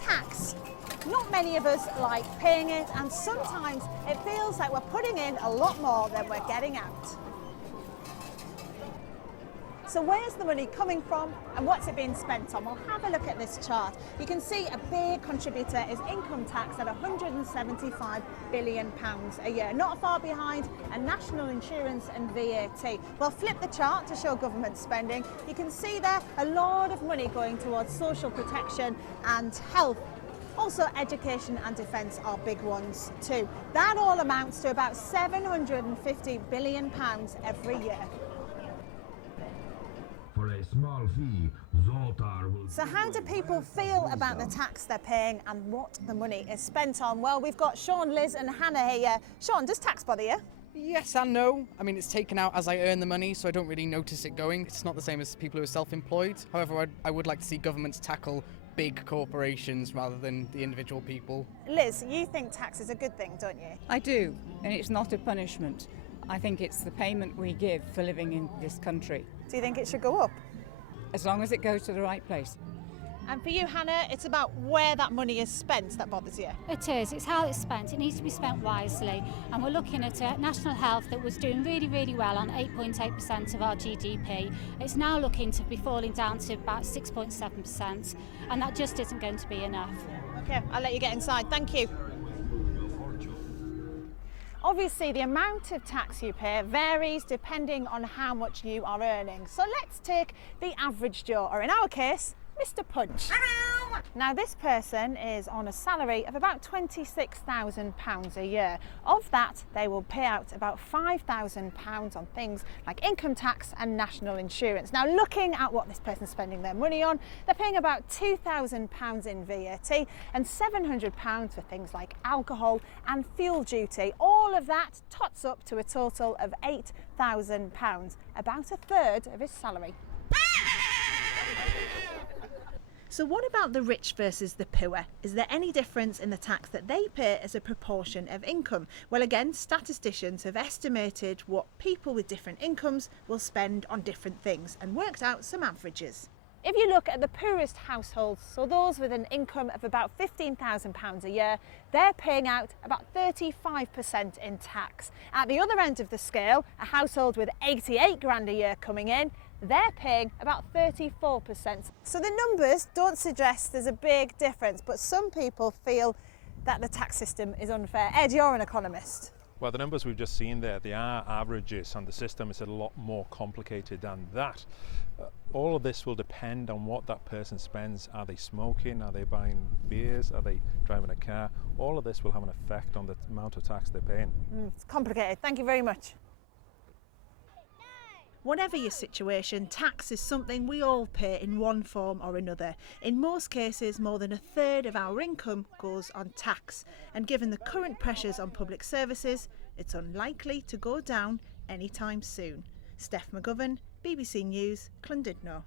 Tax. Not many of us like paying it, and sometimes it feels like we're putting in a lot more than we're getting out. So where's the money coming from and what's it being spent on? Well, have a look at this chart. You can see a big contributor is income tax at £175 billion a year, not far behind a national insurance and VAT. Well, flip the chart to show government spending. You can see there a lot of money going towards social protection and health. Also, education and defence are big ones too. That all amounts to about £750 billion every year. For a small fee, Zoltar will... So how do people feel about the tax they're paying and what the money is spent on? Well, we've got Sean, Liz and Hannah here. Sean, does tax bother you? Yes and no. I mean, it's taken out as I earn the money, so I don't really notice it going. It's not the same as people who are self-employed. However, I would like to see governments tackle big corporations rather than the individual people. Liz, you think tax is a good thing, don't you? I do, and it's not a punishment. I think it's the payment we give for living in this country. Do you think it should go up? As long as it goes to the right place. And for you, Hannah, it's about where that money is spent that bothers you. It is. It's how it's spent. It needs to be spent wisely. And we're looking at national health that was doing really, really well on 8.8% of our GDP. It's now looking to be falling down to about 6.7%. And that just isn't going to be enough. OK, I'll let you get inside. Thank you. Obviously, the amount of tax you pay varies depending on how much you are earning. So let's take the average Joe, or in our case, Mr. Punch. Now, this person is on a salary of about £26,000 a year. Of that, they will pay out about £5,000 on things like income tax and national insurance. Now, looking at what this person's spending their money on, they're paying about £2,000 in VAT and £700 for things like alcohol and fuel duty. All of that tots up to a total of £8,000, about a third of his salary. So what about the rich versus the poor? Is there any difference in the tax that they pay as a proportion of income? Well, again, statisticians have estimated what people with different incomes will spend on different things and worked out some averages. If you look at the poorest households, so those with an income of about £15,000 a year, they're paying out about 35% in tax. At the other end of the scale, a household with 88 grand a year coming in, they're paying about 34%. So the numbers don't suggest there's a big difference, but some people feel that the tax system is unfair. Ed, you're an economist. Well, the numbers we've just seen there, they are averages, and the system is a lot more complicated than that. All of this will depend on what that person spends. Are they smoking? Are they buying beers? Are they driving a car? All of this will have an effect on the amount of tax they're paying. It's complicated. Thank you very much. Whatever your situation, tax is something we all pay in one form or another. In most cases, more than a third of our income goes on tax. And given the current pressures on public services, it's unlikely to go down anytime soon. Steph McGovern, BBC News, Llandudno.